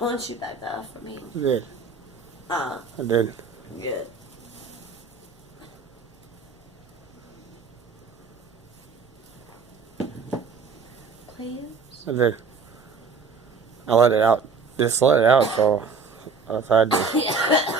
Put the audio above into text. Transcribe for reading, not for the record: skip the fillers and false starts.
Why don't you back that off for me? I did. I did. Good. Please? I did. I let it out. Just let it out, so I had to.